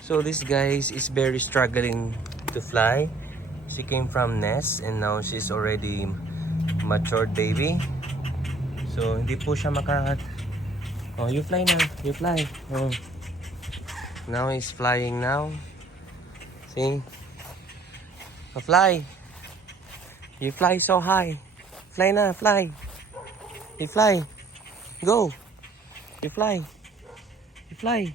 So this guys is very struggling to fly. She came from nest and now she's already matured baby. So hindi po siya maka. Oh, you fly now. You fly. Oh. Now he's flying now. See? Oh, fly. You fly so high. Fly na, fly. You fly. Go. You fly. You fly.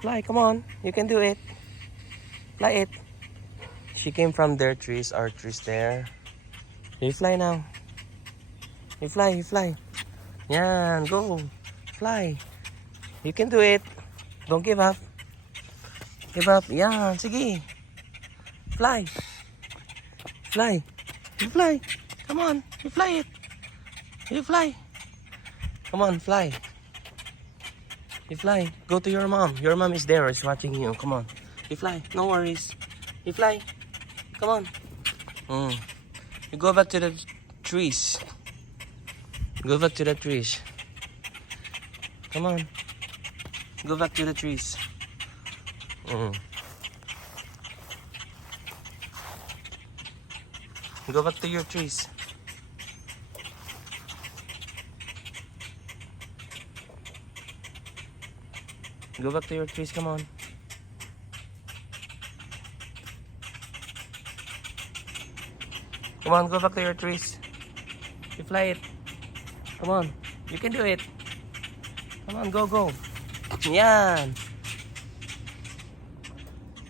Fly, come on. You can do it. Fly it. She came from their trees, our trees there. You fly now. You fly, you fly. Yan, go. Fly. You can do it. Don't give up. Give up. Yan, sige. Fly. Fly. You fly. Come on. You fly it. You fly. Come on, fly. You fly. Go to your mom. Your mom is there. Is watching you. Come on. You fly. No worries. You fly. Come on. You go back to the trees. Go back to the trees. Come on. Go back to the trees. Go back to your trees. Go back to your trees, come on. Come on, go back to your trees. You fly it. Come on, you can do it. Come on, go, go. Yan.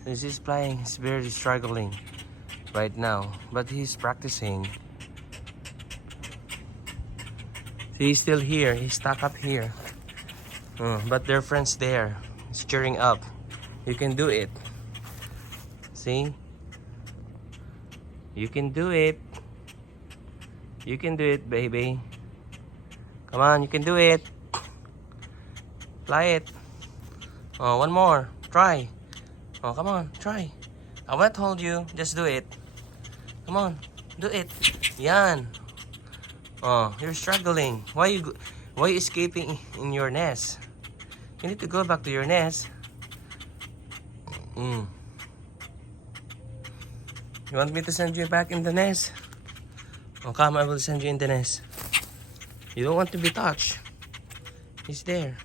This is flying, he's very struggling right now, but he's practicing. He's still here, he's stuck up here. But their friends there is cheering up. You can do it. See? You can do it. You can do it, baby. Come on, you can do it. Fly it. Oh, one more. Try. Oh, come on, try. I won't hold you. Just do it. Come on, do it. Yan. Oh, you're struggling. Why you escaping in your nest? You need to go back to your nest. You want me to send you back in the nest? Oh, come, I will send you in the nest. You don't want to be touched. He's there.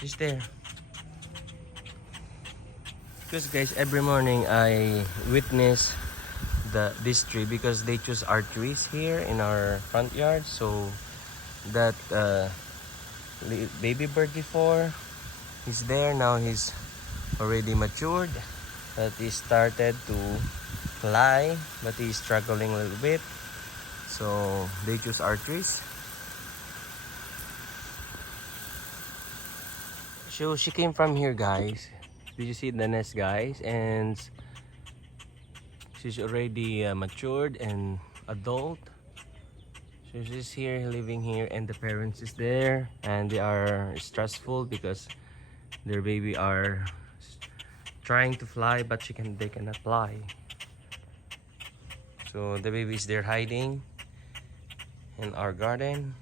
He's there. Because guys, every morning I witness this tree because they choose our trees here in our front yard. So that baby bird before, he's there now. He's already matured. That he started to fly, but he's struggling a little bit. So they choose our trees. So she came from here, guys. Did you see the nest, guys? And she's already matured and adult. So she's here, living here, and the parents is there, and they are stressful because their baby are trying to fly, but they cannot fly. So the baby is there hiding in our garden.